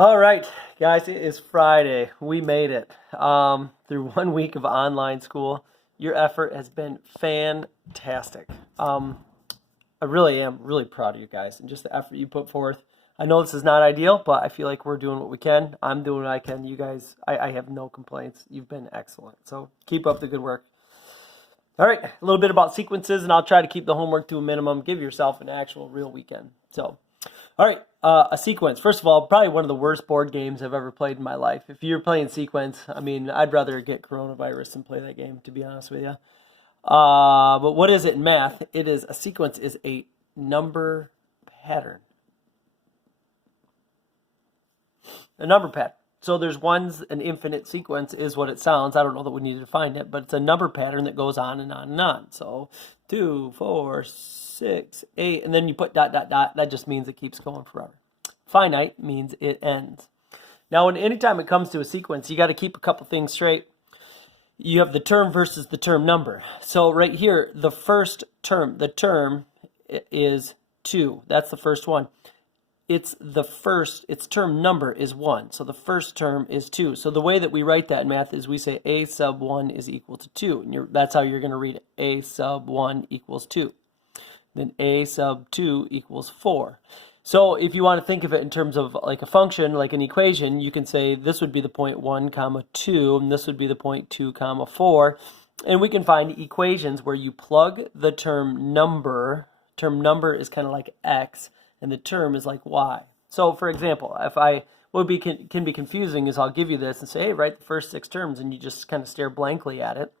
All right, guys, it is Friday. We made it through 1 week of online school. Your effort has been fantastic. I really am really proud of you guys and just the effort you put forth. I know this is not ideal, but I feel like we're doing what we can. I'm doing what I can. You guys, I have no complaints. You've been excellent. So keep up the good work. All right, a little bit about sequences, and I'll try to keep the homework to a minimum. Give yourself an actual real weekend. So, all right, a sequence. First of all, probably one of the worst board games I've ever played in my life. If you're playing sequence, I mean, I'd rather get coronavirus than play that game, to be honest with you. But what is it in math? It is a sequence is a number pattern. A number pattern. So there's ones, an infinite sequence is what it sounds. I don't know that we need to define it, but it's a number pattern that goes on and on and on. So 2, 4, 6, 8, and then you put dot, dot, dot. That just means it keeps going forever. Finite means it ends. Now, anytime it comes to a sequence, you got to keep a couple things straight. You have the term versus the term number. So right here, the first term, the term is 2. That's the first one. Its term number is 1. So the first term is 2. So the way that we write that in math is we say a sub 1 is equal to 2. And that's how you're going to read it. A sub 1 equals 2. Then a sub 2 equals 4. So if you want to think of it in terms of like a function, like an equation, you can say this would be the point 1 comma 2, and this would be the point 2 comma 4. And we can find equations where you plug the term number. Term number is kind of like x, and the term is like y. So for example, what can be confusing is I'll give you this and say, hey, write the first 6 terms, and you just kind of stare blankly at it.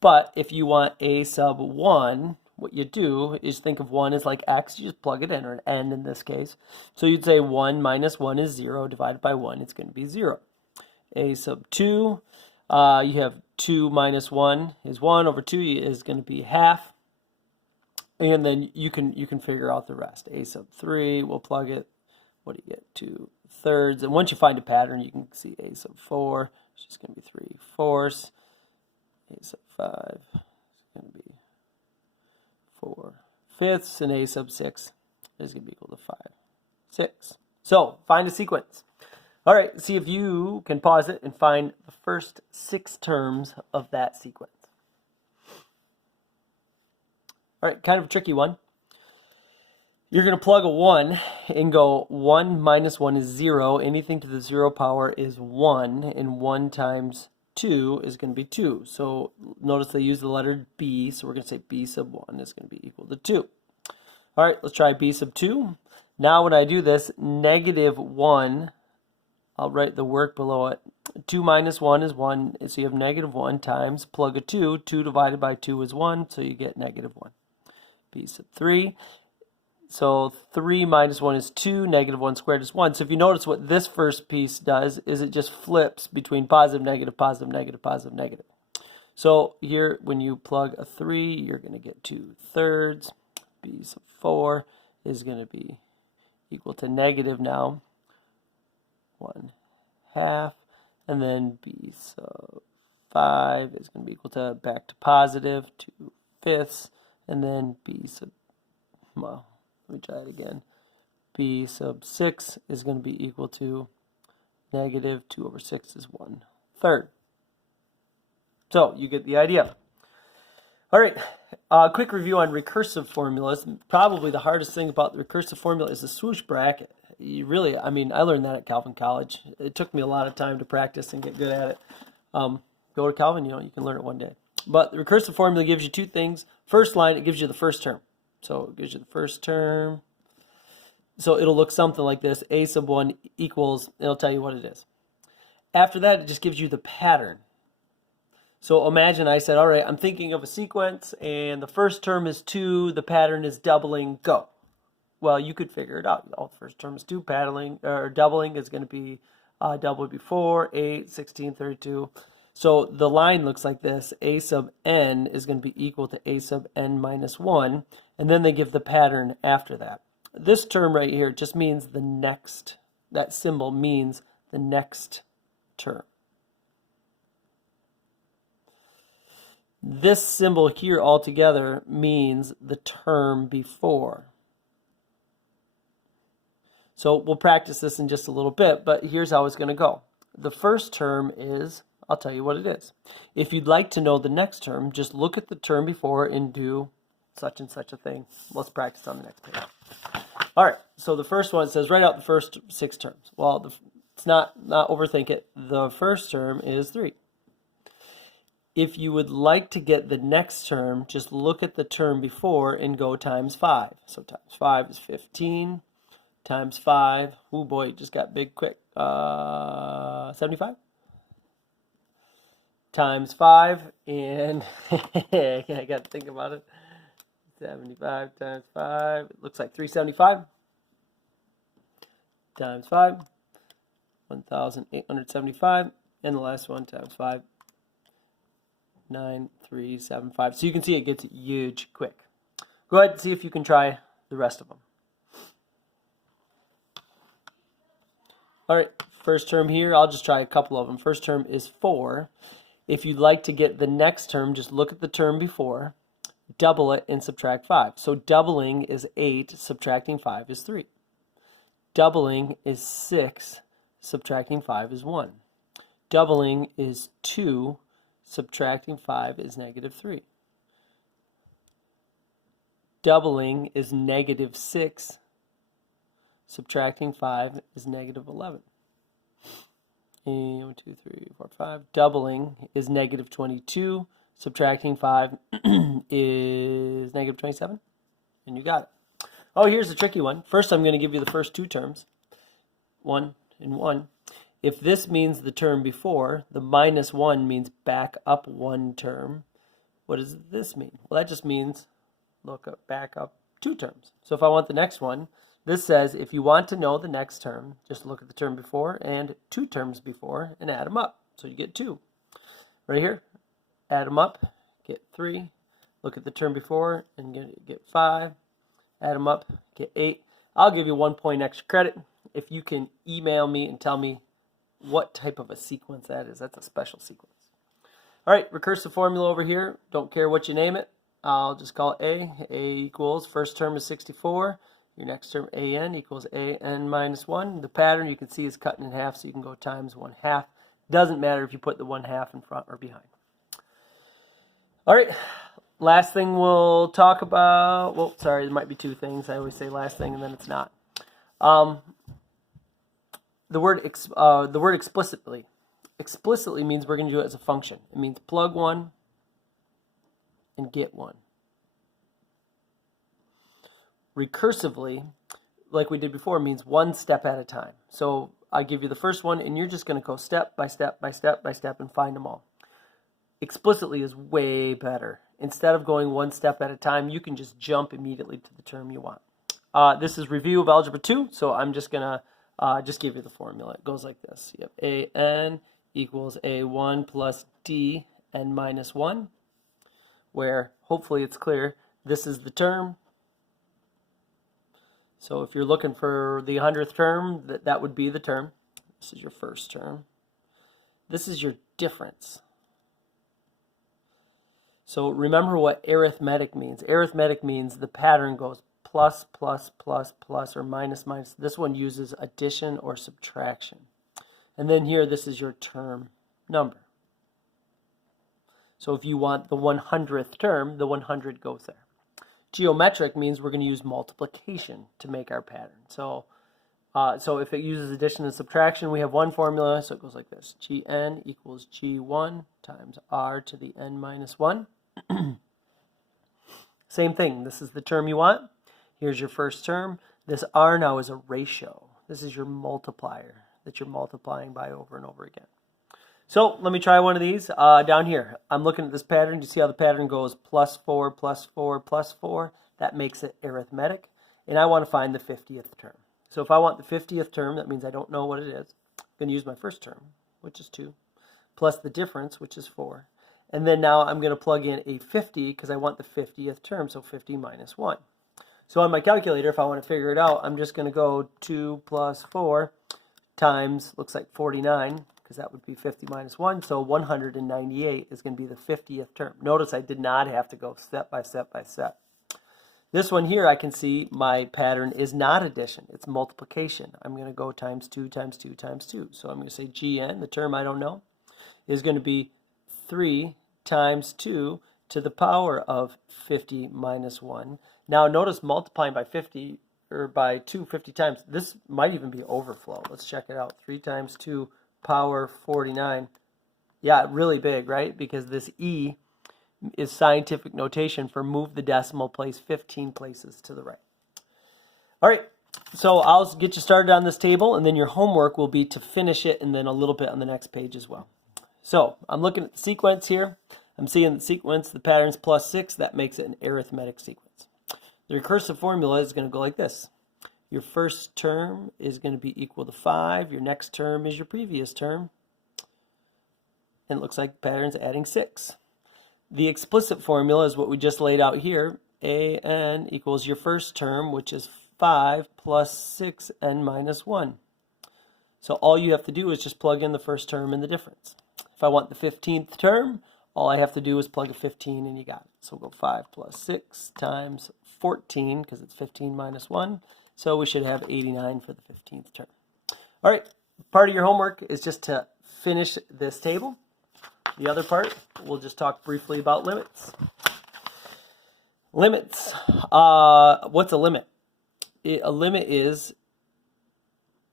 But if you want a sub 1, what you do is think of 1 as like x, you just plug it in, or an n in this case. So you'd say 1 minus 1 is 0, divided by 1, it's going to be 0. A sub 2, you have 2 minus 1 is 1 over 2 is going to be half. And then you can figure out the rest. A sub 3, we'll plug it. What do you get? 2/3. And once you find a pattern, you can see a sub 4, it's just going to be 3/4. A sub 5 is going to be 4/5. And a sub 6 is going to be equal to 5/6. So find a sequence. All right, see if you can pause it and find the first 6 terms of that sequence. All right, kind of a tricky one. You're going to plug a 1 and go 1 minus 1 is 0. Anything to the 0 power is 1, and 1 times 2 is going to be 2. So notice they use the letter b, so we're going to say b sub 1 is going to be equal to 2. All right, let's try b sub 2. Now when I do this, negative 1, I'll write the work below it. 2 minus 1 is 1, so you have negative 1 times, plug a 2. 2 divided by 2 is 1, so you get negative 1. B sub 3. So 3 minus 1 is 2, negative 1 squared is 1. So if you notice what this first piece does is it just flips between positive, negative, positive, negative, positive, negative. So here when you plug a 3, you're going to get 2/3. B sub 4 is going to be equal to negative now 1/2. And then B sub 5 is going to be equal to back to positive 2/5. And then b sub, well, let me try it again. B sub 6 is going to be equal to negative 2 over 6 is 1/3. So you get the idea. All right, quick review on recursive formulas. Probably the hardest thing about the recursive formula is the swoosh bracket. I learned that at Calvin College. It took me a lot of time to practice and get good at it. Go to Calvin, you can learn it one day. But the recursive formula gives you 2 things. First line, it gives you the first term. So it gives you the first term. So it'll look something like this. A sub 1 equals, it'll tell you what it is. After that, it just gives you the pattern. So imagine I said, all right, I'm thinking of a sequence, and the first term is 2, the pattern is doubling, go. Well, you could figure it out. The first term is 2, doubling is going to be, double would be 4, 8, 16, 32. So the line looks like this. A sub n is going to be equal to a sub n minus 1. And then they give the pattern after that. This term right here just means the next. That symbol means the next term. This symbol here altogether means the term before. So we'll practice this in just a little bit, but here's how it's going to go. The first term is, I'll tell you what it is. If you'd like to know the next term, just look at the term before and do such and such a thing. Let's practice on the next page. All right, so the first one says write out the first 6 terms. Well, it's not overthink it. The first term is 3. If you would like to get the next term, just look at the term before and go times 5. So times 5 is 15. Times 5, oh boy, it just got big quick. 75 times 5, and I got to think about it. 75 times 5, it looks like 375 times 5, 1,875, and the last one times 5, 9,375. So you can see it gets huge quick. Go ahead and see if you can try the rest of them. All right, first term here, I'll just try a couple of them. First term is 4. If you'd like to get the next term, just look at the term before, double it, and subtract 5. So doubling is 8, subtracting 5 is 3. Doubling is 6, subtracting 5 is 1. Doubling is 2, subtracting 5 is negative 3. Doubling is negative 6, subtracting 5 is negative 11. And 1, 2, 3, 4, 5. Doubling is negative 22. Subtracting 5 is negative 27. And you got it. Oh, here's a tricky one. First, I'm going to give you the first 2 terms. 1 and 1. If this means the term before, the minus 1 means back up 1 term. What does this mean? Well, that just means back up 2 terms. So if I want the next one, this says if you want to know the next term, just look at the term before and 2 terms before and add them up. So you get 2. Right here, add them up, get 3. Look at the term before and get 5. Add them up, get 8. I'll give you 1 point extra credit if you can email me and tell me what type of a sequence that is. That's a special sequence. All right, recursive formula over here. Don't care what you name it. I'll just call it A. A equals, first term is 64. Your next term, an, equals an minus 1. The pattern you can see is cutting in half, so you can go times 1/2. Doesn't matter if you put the 1/2 in front or behind. All right, last thing we'll talk about, well, sorry, there might be 2 things. I always say last thing and then it's not. The word explicitly. Explicitly means we're going to do it as a function. It means plug 1 and get 1. Recursively, like we did before, means 1 step at a time. So I give you the first one, and you're just going to go step by step by step by step and find them all. Explicitly is way better. Instead of going 1 step at a time, you can just jump immediately to the term you want. This is review of Algebra 2, so I'm just going to just give you the formula. It goes like this. You have an equals a1 plus d n minus 1, where hopefully it's clear. This is the term. So if you're looking for the 100th term, that would be the term. This is your first term. This is your difference. So remember what arithmetic means. Arithmetic means the pattern goes plus, plus, plus, plus, or minus, minus. This one uses addition or subtraction. And then here, this is your term number. So if you want the 100th term, the 100 goes there. Geometric means we're going to use multiplication to make our pattern. So if it uses addition and subtraction, we have one formula, so it goes like this. Gn equals G1 times R to the n minus 1. Same thing. This is the term you want. Here's your first term. This R now is a ratio. This is your multiplier that you're multiplying by over and over again. So let me try one of these. Down here, I'm looking at this pattern. You see how the pattern goes plus 4, plus 4, plus 4. That makes it arithmetic. And I want to find the 50th term. So if I want the 50th term, that means I don't know what it is. I'm going to use my first term, which is 2, plus the difference, which is 4. And then now I'm going to plug in a 50 because I want the 50th term, so 50 minus 1. So on my calculator, if I want to figure it out, I'm just going to go 2 plus 4 times, looks like 49, because that would be 50 minus 1. So 198 is going to be the 50th term. Notice I did not have to go step by step by step. This one here, I can see my pattern is not addition, it's multiplication. I'm going to go times 2 times 2 times 2. So I'm going to say GN, the term I don't know, is going to be 3 times 2 to the power of 50 minus 1. Now notice multiplying by 50 or by 2 50 times. This might even be overflow. Let's check it out. 3 times 2 power 49. Yeah, really big, right? Because this E is scientific notation for move the decimal place 15 places to the right. All right, so I'll get you started on this table, and then your homework will be to finish it and then a little bit on the next page as well. So I'm looking at the sequence here. I'm seeing the sequence, the pattern's plus 6. That makes it an arithmetic sequence. The recursive formula is going to go like this. Your first term is going to be equal to 5. Your next term is your previous term. And it looks like the pattern's adding 6. The explicit formula is what we just laid out here. AN equals your first term, which is 5 plus 6n minus 1. So all you have to do is just plug in the first term and the difference. If I want the 15th term, all I have to do is plug a 15 and you got it. So we'll go 5 plus 6 times 14, because it's 15 minus 1. So we should have 89 for the 15th term. All right, part of your homework is just to finish this table. The other part, we'll just talk briefly about limits. Limits. What's a limit? A limit is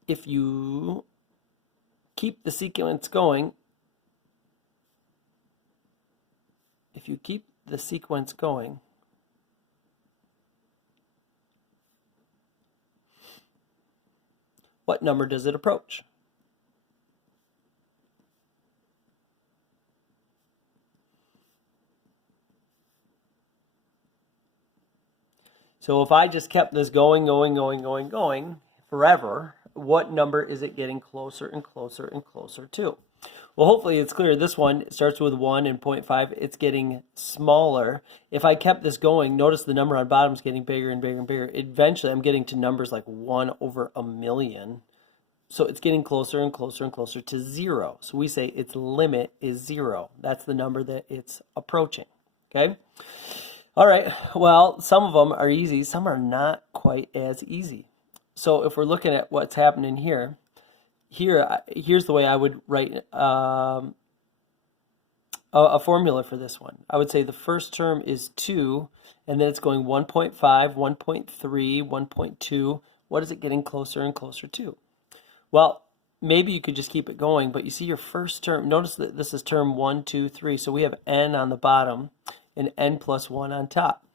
if you keep the sequence going. If you keep the sequence going, what number does it approach? So if I just kept this going forever, what number is it getting closer and closer and closer to? Well, hopefully it's clear. This one starts with 1 and 0.5. It's getting smaller. If I kept this going, notice the number on bottom is getting bigger and bigger and bigger. Eventually, I'm getting to numbers like 1 over a million. So it's getting closer and closer and closer to 0. So we say its limit is 0. That's the number that it's approaching. Okay? All right. Well, some of them are easy. Some are not quite as easy. So if we're looking at what's happening here, here's the way I would write a formula for this one. I would say the first term is 2, and then it's going 1.5, 1.3, 1.2. What is it getting closer and closer to? Well, maybe you could just keep it going, but you see your first term, notice that this is term 1, 2, 3, so we have n on the bottom and n plus 1 on top.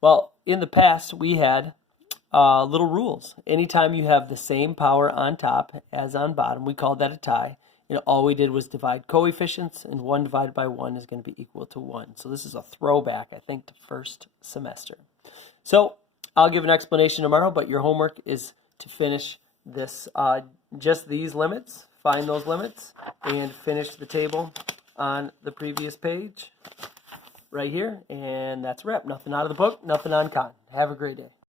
Well, in the past, we had little rules. Anytime you have the same power on top as on bottom, we called that a tie. And all we did was divide coefficients, and 1 divided by 1 is going to be equal to 1. So this is a throwback, I think, to first semester. So I'll give an explanation tomorrow, but your homework is to finish this, just these limits, find those limits, and finish the table on the previous page right here. And that's a wrap. Nothing out of the book, nothing on Khan. Have a great day.